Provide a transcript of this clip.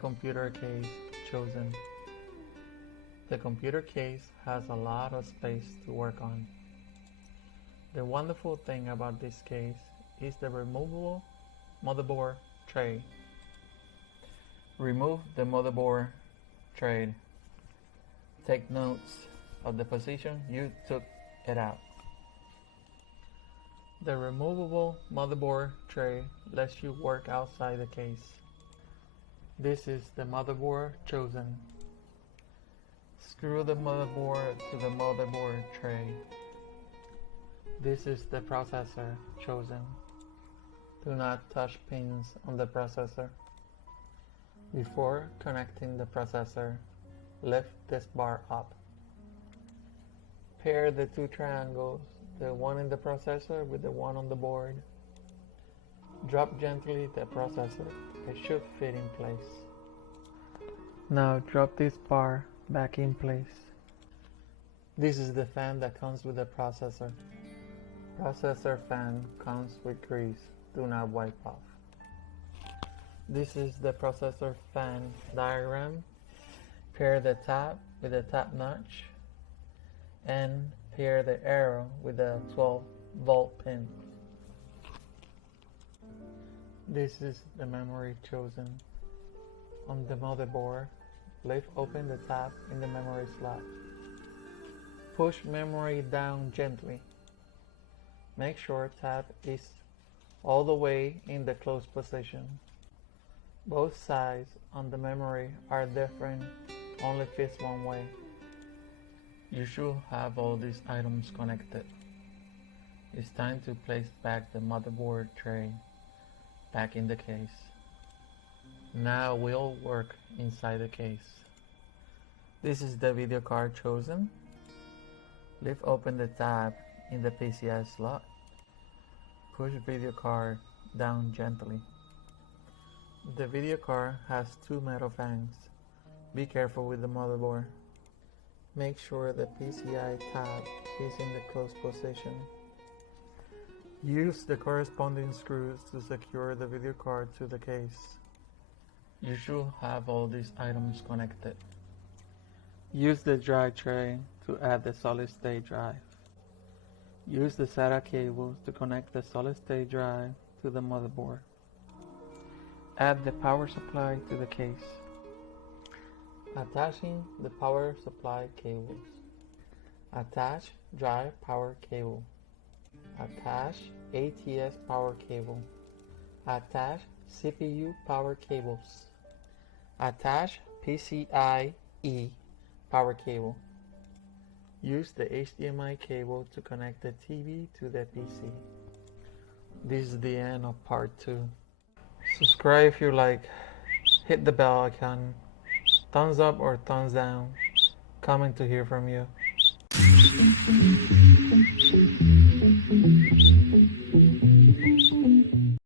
computer case chosen. The computer case has a lot of space to work on. The wonderful thing about this case is the removable motherboard tray. Remove the motherboard tray. Take notes of the position you took it out. The removable motherboard tray lets you work outside the case. This is the motherboard chosen. Screw the motherboard to the motherboard tray. This is the processor chosen. Do not touch pins on the processor. Before connecting the processor, lift this bar up. Pair the two triangles, the one in the processor with the one on the board. Drop gently the processor. It should fit in place. Now drop this bar back in place. This is the fan that comes with the processor. Processor fan comes with grease. Do not wipe off. This is the processor fan diagram. Pair the top with the top notch and pair the arrow with the 12-volt pin. This is the memory chosen. On the motherboard, lift open the tab in the memory slot. Push memory down gently. Make sure tab is all the way in the closed position. Both sides on the memory are different, only fits one way. You should have all these items connected. It's time to place back the motherboard tray back in the case. Now we'll work inside the case. This is the video card chosen. Lift open the tab in the PCI slot. Push video card down gently. The video card has two metal fangs. Be careful with the motherboard. Make sure the PCI tab is in the closed position. Use the corresponding screws to secure the video card to the case. You should have all these items connected. Use the drive tray to add the solid-state drive. Use the SATA cables to connect the solid-state drive to the motherboard. Add the power supply to the case. Attaching the power supply cables. Attach drive power cable. Attach ATX power cable. Attach CPU power cables. Attach PCIe power cable. Use the HDMI cable to connect the TV to the PC. This is the end of part 2. Subscribe if you like. Hit the bell icon. Thumbs up or thumbs down. Comment to hear from you.